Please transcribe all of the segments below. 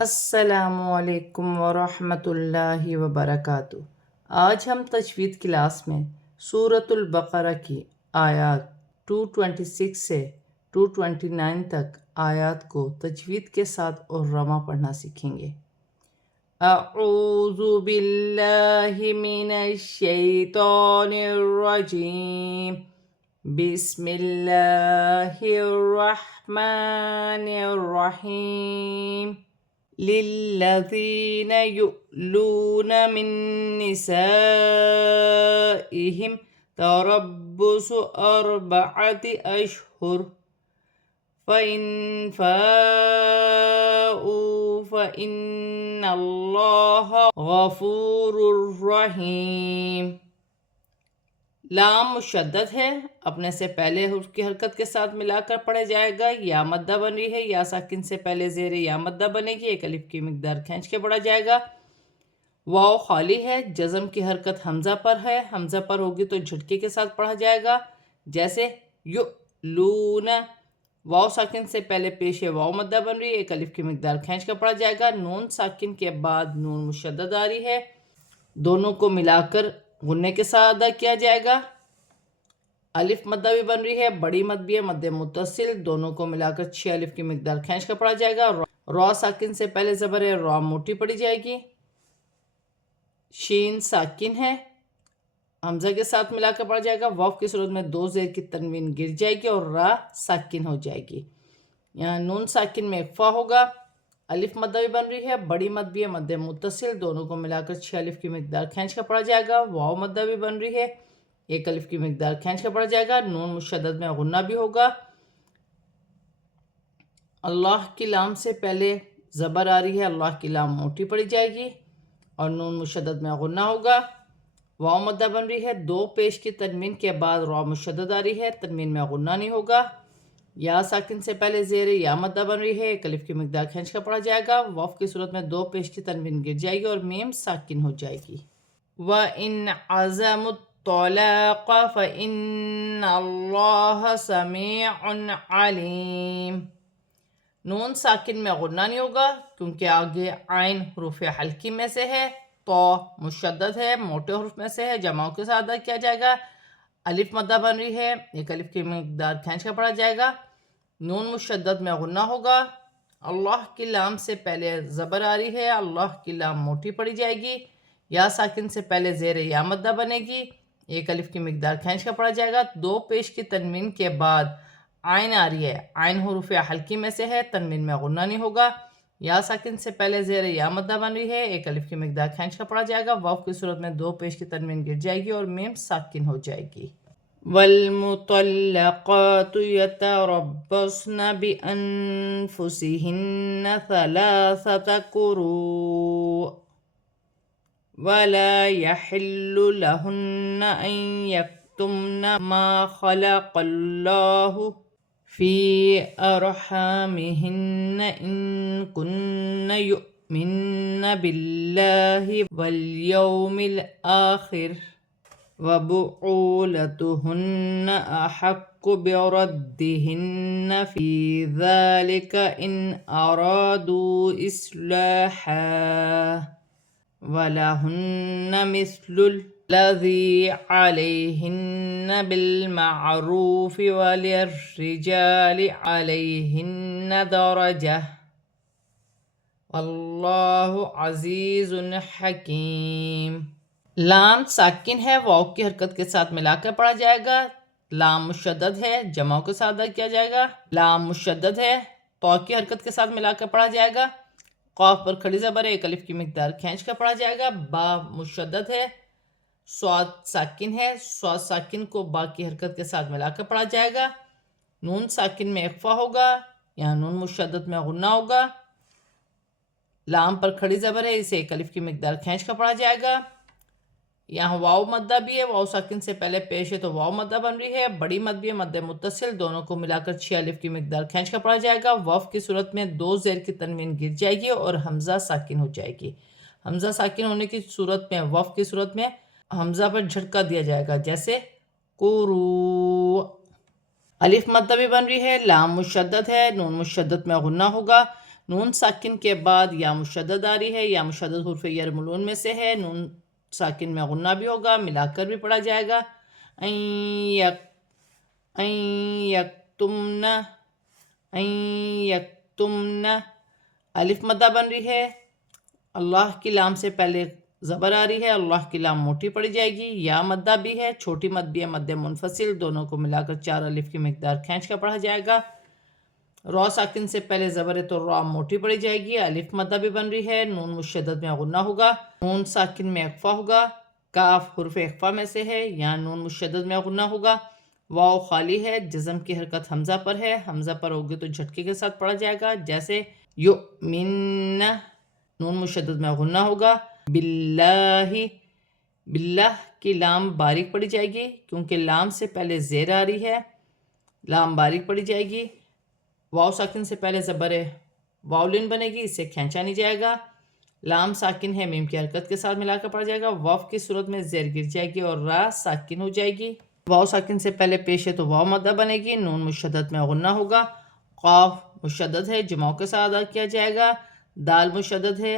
السلام علیکم ورحمۃ اللہ وبرکاتہ۔ آج ہم تجوید کلاس میں سورۃ البقرہ کی آیات 226 سے 229 تک آیات کو تجوید کے ساتھ اور رواں پڑھنا سیکھیں گے۔ اعوذ باللہ من الشیطان الرجیم، بسم اللہ الرحمن الرحیم۔ للذین یؤلون من نسائہم تربص اربعۃ اشہر فإن فاءوا فإن اللہ غفور رحیم۔ لام مشدد ہے، اپنے سے پہلے حرف کی حرکت کے ساتھ ملا کر پڑھا جائے گا۔ یا مدہ بن رہی ہے، یا ساکن سے پہلے زیر یا مدہ بنے گی، ایک الف کی مقدار کھینچ کے پڑھا جائے گا۔ واو خالی ہے، جزم کی حرکت حمزہ پر ہے، حمزہ پر ہوگی تو جھٹکے کے ساتھ پڑھا جائے گا، جیسے یؤلون۔ واو ساکن سے پہلے پیش ہے، واو مدہ بن رہی ہے، ایک الف کی مقدار کھینچ کر پڑھا جائے گا۔ نون ساکن کے بعد نون مشدد آ رہی ہے، دونوں کو ملا کر غنے کے ساتھ ادا کیا جائے گا۔ الف مدہ بھی بن رہی ہے، بڑی مد بھی ہے، مد متصل، دونوں کو ملا کر 6 الف کی مقدار کھینچ کر پڑھا جائے گا۔ را ساکن سے پہلے زبر ہے، را موٹی پڑھی جائے گی۔ شین ساکن ہے، حمزہ کے ساتھ ملا کر پڑھا جائے گا۔ واو کی صورت میں 2 زیر کی تنوین گر جائے گی اور را ساکن ہو جائے گی۔ یہاں نون ساکن میں اخفا ہوگا۔ الف مدہ بھی بن رہی ہے، بڑی مد بھی ہے، مد متصل، دونوں کو ملا کر 6 الف کی مقدار کھینچ کر پڑھا جائے گا۔ واو مدہ بھی بن رہی ہے، 1 الف کی مقدار کھینچ کر پڑھا جائے گا۔ نون مشدد میں غنہ بھی ہوگا۔ اللہ کی لام سے پہلے زبر آ رہی ہے، اللہ کی لام موٹی پڑھی جائے گی اور نون مشدد میں غنہ ہوگا۔ واو مدہ بن رہی ہے، 2 پیش کی تنوین کے بعد را مشدد آ رہی ہے، تنوین میں غنہ نہیں ہوگا۔ یا ساکن سے پہلے زیر یا مدہ بن رہی ہے، 1 الف کی مقدار کھینچ کر پڑھا جائے گا۔ واو کی صورت میں 2 پیش کی تنوین گر جائے گی اور میم ساکن ہو جائے گی۔ وَإِنْ عَزَمُوا الطَّلَاقَ فَإِنَّ اللَّهَ سَمِيعٌ عَلِيمٌ۔ نون ساکن میں غنہ نہیں ہوگا کیونکہ آگے عین حروف حلقی میں سے ہے، تو مشدد ہے، موٹے حروف میں سے ہے، جمعوں کے ساتھ ادا کیا جائے گا۔ الف مدہ بن رہی ہے، 1 الف کی مقدار کھینچ کر پڑھا جائے گا۔ نون مشدد میں غنہ ہوگا۔ اللہ کی لام سے پہلے زبر آ رہی ہے، اللہ کی لام موٹی پڑھی جائے گی۔ یا ساکن سے پہلے زیر یا مدہ بنے گی، 1 الف کی مقدار کھینچ کر پڑھا جائے گا۔ 2 پیش کی تنوین کے بعد عین آ رہی ہے، عین حروف حلقی میں سے ہے، تنوین میں غنہ نہیں ہوگا۔ یا ساکن سے پہلے زیر یا مدہ بن رہی ہے، 1 الف کی مقدار کھینچ کر پڑھا جائے گا۔ واو کی صورت میں 2 پیش کی تنوین گر جائے گی اور میم ساکن ہو جائے گی۔ وَالْمُطَلَّقَاتُ يَتَرَبَّصْنَ بِأَنفُسِهِنَّ 3 قُرُوءٍ وَلَا يَحِلُّ لَهُنَّ أَن يَكْتُمْنَ مَا خَلَقَ اللَّهُ فِي أَرْحَامِهِنَّ إِن كُنَّ يُؤْمِنَّ بِاللَّهِ وَالْيَوْمِ الْآخِرِ وَبُعُولَتُهُنَّ أَحَقُّ بِرَدِّهِنَّ فِي ذَلِكَ إِنْ أَرَادُوا إِصْلَاحًا وَلَهُنَّ مِثْلُ الَّذِي عَلَيْهِنَّ بِالْمَعْرُوفِ وَلِلرِّجَالِ عَلَيْهِنَّ دَرَجَةٌ وَاللَّهُ عَزِيزٌ حَكِيمٌ۔ لام ساکن ہے، واو کی حرکت کے ساتھ ملا کر پڑھا جائے گا۔ لام مشدد ہے، جمعوں کے ساتھ ادا کیا جائے گا۔ لام مشدد ہے، تو کی حرکت کے ساتھ ملا کر پڑھا جائے گا۔ قاف پر کھڑی زبر ہے، 1 الف کی مقدار کھینچ کر پڑھا جائے گا۔ با مشدد ہے، صاد ساکن ہے، صاد ساکن کو با کی حرکت کے ساتھ ملا کر پڑھا جائے گا۔ نون ساکن میں اخفا ہوگا، یہاں نون مشدد میں غنہ ہوگا۔ لام پر کھڑی زبر ہے، اسے 1 الف کی مقدار کھینچ کر پڑھا جائے گا۔ یہاں واو مدہ بھی ہے، واو ساکن سے پہلے پیش ہے تو واو مدہ بن رہی ہے، بڑی مد بھی ہے، مد متصل، دونوں کو ملا کر 6 الف کی مقدار کھینچ کر پڑھا جائے گا۔ واو کی صورت میں 2 زیر کی تنوین گر جائے گی اور حمزہ ساکن ہو جائے گی۔ حمزہ ساکن ہونے کی صورت میں، واو کی صورت میں حمزہ پر جھٹکا دیا جائے گا، جیسے قُرُوء۔ الف مدہ بھی بن رہی ہے، لام مشدد ہے، نون مشدد میں غنہ ہوگا۔ نون ساکن کے بعد یا مشدد آ رہی ہے، یا مشدد حروف یرملون میں سے ہے، نون ساکن میں غنہ بھی ہوگا، ملا کر بھی پڑھا جائے گا۔ این یکتمن، این یکتمن، الف مدہ بن رہی ہے، اللہ کی لام سے پہلے زبر آ رہی ہے، اللہ کی لام موٹی پڑی جائے گی، یا مدہ بھی ہے، چھوٹی مد بھی ہے، مد منفصل، دونوں کو ملا کر 4 الف کی مقدار کھینچ کر پڑھا جائے گا۔ را ساکن سے پہلے زبر ہے تو را موٹی پڑی جائے گی، الف مدہ بھی بن رہی ہے، نون مشدد میں غنہ ہوگا، نون ساکن میں اخفا ہوگا، کاف حرف اخفا میں سے ہے، یہاں نون مشدد میں غنہ ہوگا، واو خالی ہے، جزم کی حرکت حمزہ پر ہے، حمزہ پر ہوگی تو جھٹکے کے ساتھ پڑھا جائے گا، جیسے یؤمن، نون مشدد میں غنہ ہوگا، باللہ، باللہ کی لام باریک پڑی جائے گی کیونکہ لام سے پہلے زیر آ رہی ہے، لام باریک پڑی جائے گی، واو ساکن سے پہلے زبر ہے واولن بنے گی، اسے کھینچا نہیں جائے گا، لام ساکن ہے، میم کی حرکت کے ساتھ ملا کر پڑھا جائے گا، واو کی صورت میں زیر گر جائے گی اور را ساکن ہو جائے گی، واو ساکن سے پہلے پیش ہے تو واو مدہ بنے گی، نون مشدد میں غنہ ہوگا، قاف مشدد ہے، جمعوں کے ساتھ ادا کیا جائے گا، دال مشدد ہے،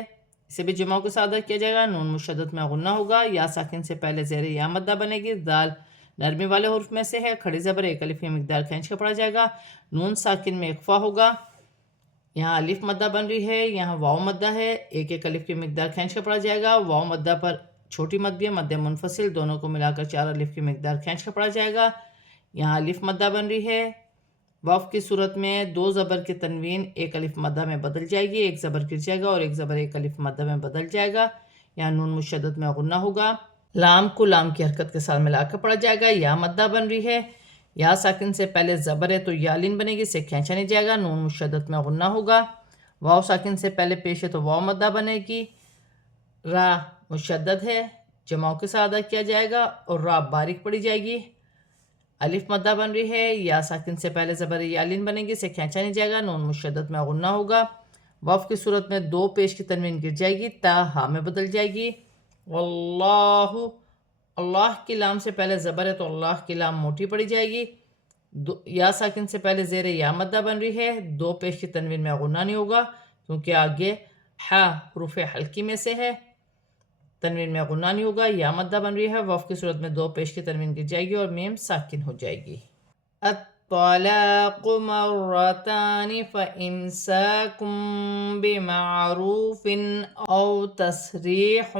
اسے بھی جمعوں کے ساتھ ادا کیا جائے گا، نون مشدد میں غنہ ہوگا، یا ساکن سے پہلے زیر یا مدہ بنے گی، دال نرمی والے حرف میں سے ہے، کھڑی زبر ایک الف کی مقدار کھینچ کر پڑھا جائے گا، نون ساکن میں اخفا ہوگا، یہاں الف مدہ بن رہی ہے، یہاں واو مدہ ہے، ایک ایک الف کی مقدار کھینچ کر پڑھا جائے گا، واو مدہ پر چھوٹی مد بھی ہے، مد منفصل، دونوں کو ملا کر 4 الف کی مقدار کھینچ کر پڑھا جائے گا، یہاں الف مدہ بن رہی ہے، واو کی صورت میں 2 زبر کی تنوین ایک الف مدہ میں بدل جائے گی، ایک زبر گر جائے گا اور ایک زبر ایک الف مدہ میں بدل جائے گا، یہاں نون مشدد میں غنہ ہوگا، لام کو لام کی حرکت کے ساتھ ملا کر پڑھا جائے گا، یا مدہ بن رہی ہے، یا ساکن سے پہلے زبر ہے تو یا لین بنے گی، اسے کھینچا نہیں جائے گا، نون مشدد میں غنہ ہوگا، واو ساکن سے پہلے پیش ہے تو واو مدہ بنے گی، را مشدد ہے، جمعوں کے ساتھ ادا کیا جائے گا اور را باریک پڑی جائے گی، الف مدہ بن رہی ہے، یا ساکن سے پہلے زبر یا لین بنے گی، اسے کھینچا نہیں جائے گا، نون مشدد میں غنہ ہوگا، واو کی صورت میں 2 پیش کی تنوین گر جائے گی، تا ہا میں بدل جائے گی، واللہ، اللہ کی لام سے پہلے زبر ہے تو اللہ کی لام موٹی پڑی جائے گی، یا ساکن سے پہلے زیر یا مدہ بن رہی ہے، 2 پیش کی تنوین میں غنہ نہیں ہوگا کیونکہ آگے ہا حروف حلقی میں سے ہے، تنوین میں غنہ نہیں ہوگا، یا مدہ بن رہی ہے، واو کی صورت میں 2 پیش کی تنوین گر جائے گی اور میم ساکن ہو جائے گی۔ الطلاق مرتان فإمساكم بمعروف أو تسريح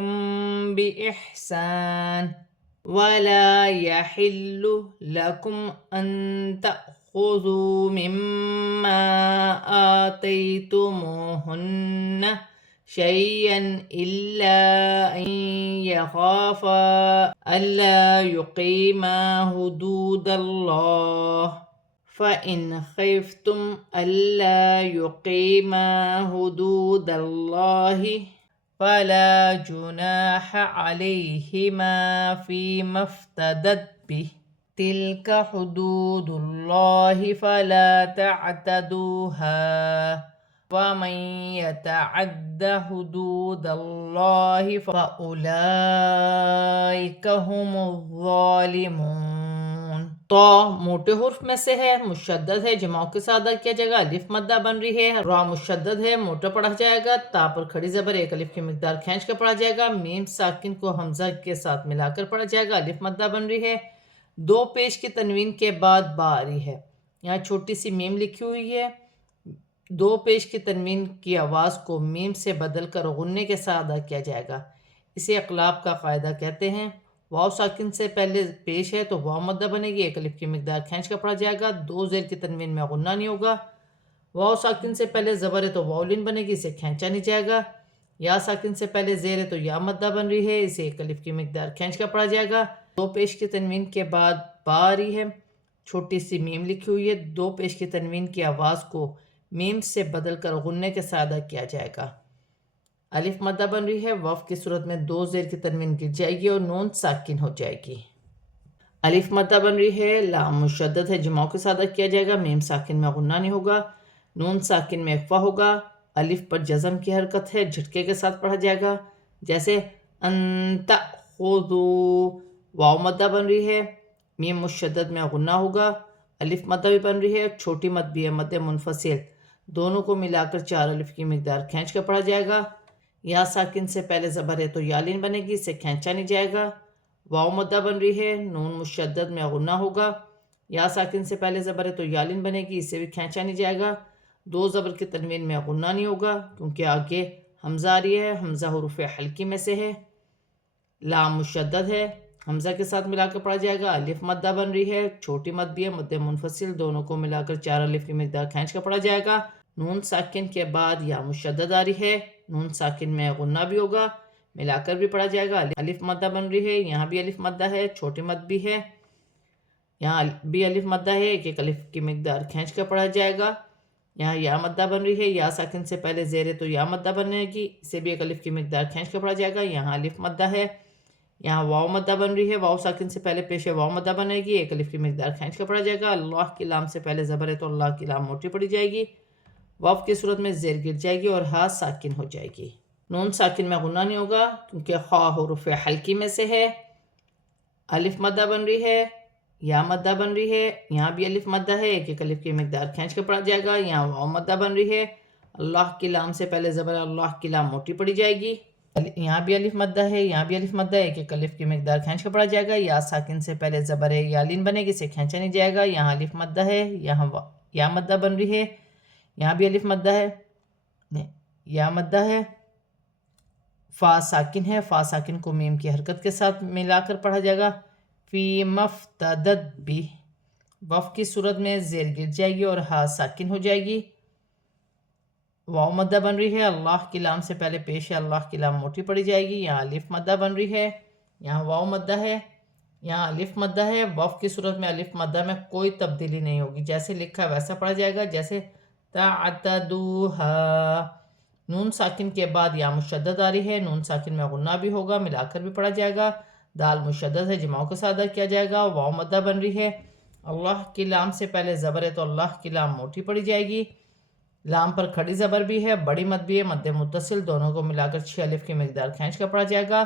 بإحسان ولا يحل لكم أن تأخذوا مما آتيتموهن شيئا إلا أن يخافا ألا يقيما حدود الله فإن خفتم ألا يقيما حدود الله فلا جناح عليهما فيما افتدت به تلك حدود الله فلا تعتدوها ومن يتعد حدود الله فأولئك هم الظالمون۔ تو موٹے حرف میں سے ہے، مشدد ہے، جمعوں کے ساتھ ادا کیا جائے گا، الف مدہ بن رہی ہے، را مشدد ہے، موٹا پڑھا جائے گا، تا پر کھڑی زبر ایک الف کی مقدار کھینچ کر پڑھا جائے گا، میم ساکن کو حمزہ کے ساتھ ملا کر پڑھا جائے گا، الف مدہ بن رہی ہے، 2 پیش کی تنوین کے بعد با آ رہی ہے، یہاں چھوٹی سی میم لکھی ہوئی ہے، 2 پیش کی تنوین کی آواز کو میم سے بدل کر غنے کے ساتھ ادا کیا جائے گا، اسے اقلاب کا قاعدہ کہتے ہیں، واو ساکن سے پہلے پیش ہے تو واو مدہ بنے گی، ایک الف کی مقدار کھینچ کر پڑھا جائے گا، 2 زیر کی تنوین میں غنہ نہیں ہوگا، واو ساکن سے پہلے زبر ہے تو واو لین بنے گی، اسے کھینچا نہیں جائے گا، یا ساکن سے پہلے زیر ہے تو یا مدہ بن رہی ہے، اسے ایک الف کی مقدار کھینچ کر پڑھا جائے گا، 2 پیش کی تنوین کے بعد با آ رہی ہے، چھوٹی سی میم لکھی ہوئی ہے، 2 پیش کی تنوین کی آواز کو میم سے بدل کر غنے کے ساتھ ادا کیا جائے گا، الف مدہ بن رہی ہے، واو کی صورت میں 2 زیر کی تنوین گر جائے گی اور نون ساکن ہو جائے گی، الف مدہ بن رہی ہے، لام مشدد ہے، جمعوں کے ساتھ ادا کیا جائے گا، میم ساکن میں غنہ نہیں ہوگا، نون ساکن میں اخفا ہوگا، الف پر جزم کی حرکت ہے، جھٹکے کے ساتھ پڑھا جائے گا، جیسے ان تأخذوا، واو مدہ بن رہی ہے، میم مشدد میں غنہ ہوگا، الف مدہ بھی بن رہی ہے، چھوٹی مد بھی ہے، مد منفصل، دونوں کو ملا کر 4 الف کی مقدار کھینچ کر پڑھا جائے گا۔ یا ساکن سے پہلے زبر ہے تو یالین بنے گی، اسے کھینچا نہیں جائے گا۔ واو مدہ بن رہی ہے، نون مشدد میں غنہ ہوگا۔ یا ساکن سے پہلے زبر ہے تو یالین بنے گی، اسے بھی کھینچا نہیں جائے گا۔ دو زبر کے تنوین میں غنہ نہیں ہوگا کیونکہ آگے حمزہ آ رہی ہے، حمزہ حروف حلقی میں سے ہے۔ لام مشدد ہے، حمزہ کے ساتھ ملا کر پڑھا جائے گا۔ الف مدہ بن رہی ہے، چھوٹی مد بھی ہے، مد منفصل، دونوں کو ملا کر 4 الف کی مقدار کھینچ کر پڑھا جائے گا۔ نون ساکن کے بعد یا مشدد آ رہی ہے، نون ساکن میں غنہ بھی ہوگا، ملا کر بھی پڑھا جائے گا۔ الف مدہ بن رہی ہے، یہاں بھی الف مدہ ہے، چھوٹی مد بھی ہے، یہاں بھی الف مدہ ہے، ایک ایک الف کی مقدار کھینچ کر پڑھا جائے گا۔ یہاں یا مدہ بن رہی ہے، یا ساکن سے پہلے زیر ہے تو یا مدہ بنے گی، اسے بھی ایک الف کی مقدار کھینچ کر پڑھا جائے گا۔ یہاں الف مدہ ہے، یہاں واو مدہ بن رہی ہے، واو ساکن سے پہلے پیش واو مدہ بنے گی، ایک الف کی مقدار کھینچ کر پڑھا جائے گا۔ اللہ کی لام سے پہلے زبر ہے تو اللہ کی لام موٹی پڑھی جائے گی، واو کی صورت میں زیر گر جائے گی اور ہا ساکن ہو جائے گی۔ نون ساکن میں غنہ نہیں ہوگا کیونکہ خا حروف حلقی میں سے ہے۔ الف مدہ بن رہی ہے، یا مدہ بن رہی ہے، یہاں بھی الف مدہ ہے، ایک ایک الف کی مقدار کھینچ کے پڑھا جائے گا۔ یہاں واو مدہ بن رہی ہے، اللہ کی لام سے پہلے زبر اللہ کی لام موٹی پڑھی جائے گی۔ یہاں بھی الف مدہ ہے، یہاں بھی الف مدہ ہے، ایک ایک الف کی مقدار کھینچ کے پڑھا جائے گا۔ یا ساکن سے پہلے زبر ہے یالین بنے گی، اسے کھینچا نہیں جائے گا۔ یہاں الف مدہ ہے، یہاں یا مدہ بن رہی ہے، یہاں بھی الف مدہ ہے، یا مدہ ہے، فا ساکن ہے، فا ساکن کو میم کی حرکت کے ساتھ ملا کر پڑھا جائے گا۔ فی مفتدت بھی، وف کی صورت میں زیر گر جائے گی اور ہا ساکن ہو جائے گی۔ واو مدہ بن رہی ہے، اللہ کی لام سے پہلے پیش ہے، اللہ کی لام موٹی پڑھی جائے گی۔ یہاں الف مدہ بن رہی ہے، یہاں واو مدہ ہے، یہاں الف مدہ ہے، وف کی صورت میں الف مدہ میں کوئی تبدیلی نہیں ہوگی، جیسے لکھا ویسا پڑھا جائے گا، جیسے تعتدوہا۔ نون ساکن کے بعد یا مشدد آ رہی ہے، نون ساکن میں غنہ بھی ہوگا، ملا کر بھی پڑھا جائے گا۔ دال مشدد ہے، جماعوں کے ساتھ ادا کیا جائے گا۔ واو مدہ بن رہی ہے، اللہ کی لام سے پہلے زبر ہے تو اللہ کی لام موٹی پڑھی جائے گی، لام پر کھڑی زبر بھی ہے، بڑی مد بھی ہے، مد متصل، دونوں کو ملا کر 6 الف کی مقدار کھینچ کر پڑھا جائے گا۔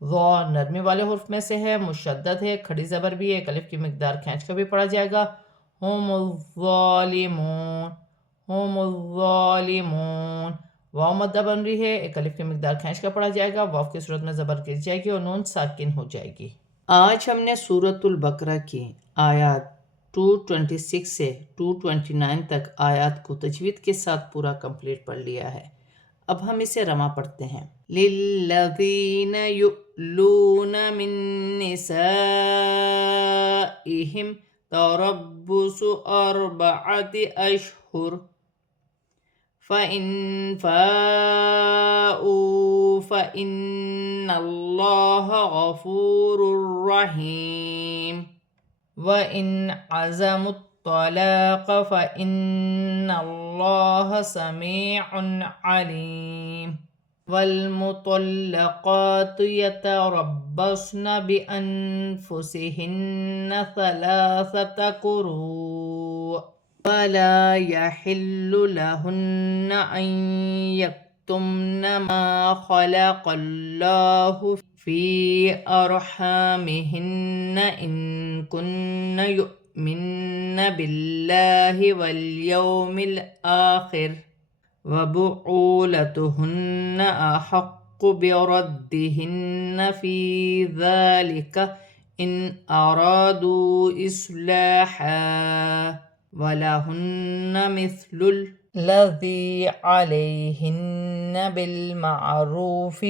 ذو نرمی والے حرف میں سے ہے، مشدد ہے، کھڑی زبر بھی ہے، ایک الف کی مقدار کھینچ کر بھی پڑھا جائے گا۔ ہم الظالمون، ہم الظالمون، واو مدہ بن رہی ہے، ایک الف کی مقدار کھینچ کر پڑھا جائے گا، واو کی صورت میں زبر گر جائے گی اور نون ساکن ہو جائے گی۔ آج ہم نے سورۃ البقرہ کی آیات 226 سے 229 تک آیات کو تجوید کے ساتھ پورا کمپلیٹ پڑھ لیا ہے۔ اب ہم اسے رواں پڑھتے ہیں۔ لِلَّذِينَ يُؤْلُونَ مِن نِّسَائِهِمْ تَرَبُّصُ 4 أَشْهُرٍ فَإِن فَاءُوا فَإِنَّ اللَّهَ غَفُورٌ رَّحِيمٌ وَإِنْ عَزَمُوا الطَّلَاقَ فَإِنَّ اللَّهَ سَمِيعٌ عَلِيمٌ وَالْمُطَلَّقَاتُ يَتَرَبَّصْنَ بِأَنفُسِهِنَّ 3 قُرُوءٍ وَلَا يَحِلُّ لَهُنَّ أَن يَكْتُمْنَ مَا خَلَقَ اللَّهُ فِي أَرْحَامِهِنَّ إِن كُنَّ يُؤْمِنَّ بِاللَّهِ وَالْيَوْمِ الْآخِرِ وَبُعُولَتُهُنَّ أَحَقُّ بِرَدِّهِنَّ فِي ذَلِكَ إِنْ أَرَادُوا إِصْلَاحًا وَلَهُنَّ مِثْلُ الَّذِي عَلَيْهِنَّ بِالْمَعْرُوفِ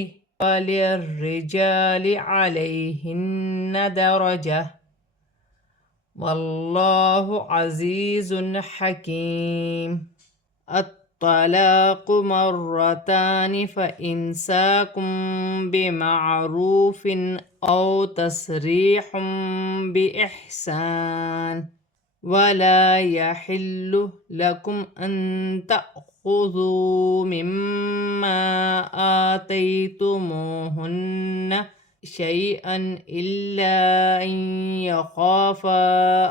وَلِلرِّجَالِ عَلَيْهِنَّ دَرَجَةٌ وَاللَّهُ عَزِيزٌ حَكِيمٌ الطلاق 2 فإمساك بمعروف أو تسريح بإحسان ولا يحل لكم أن تأخذوا مما آتيتموهن شيئا إلا أن يخافا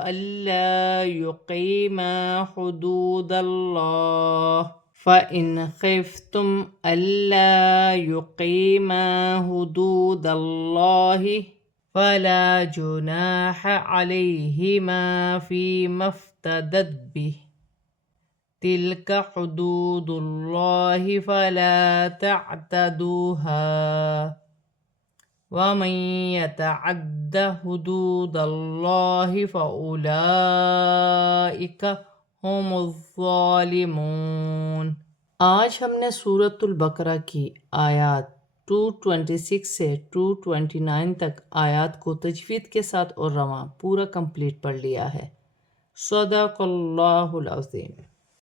ألا يقيما حدود الله فإن خفتم ألا يقيما حدود الله فلا جناح عليهما فيما افتدت به تلك حدود الله فلا تعتدوها ومن يتعد حدود الله فأولئك هم الظالمون۔ آج ہم نے سورۃ البقرہ کی آیات 226 سے 229 تک آیات کو تجوید کے ساتھ اور رواں پورا کمپلیٹ پڑھ لیا ہے۔ صدق اللہ العظیم۔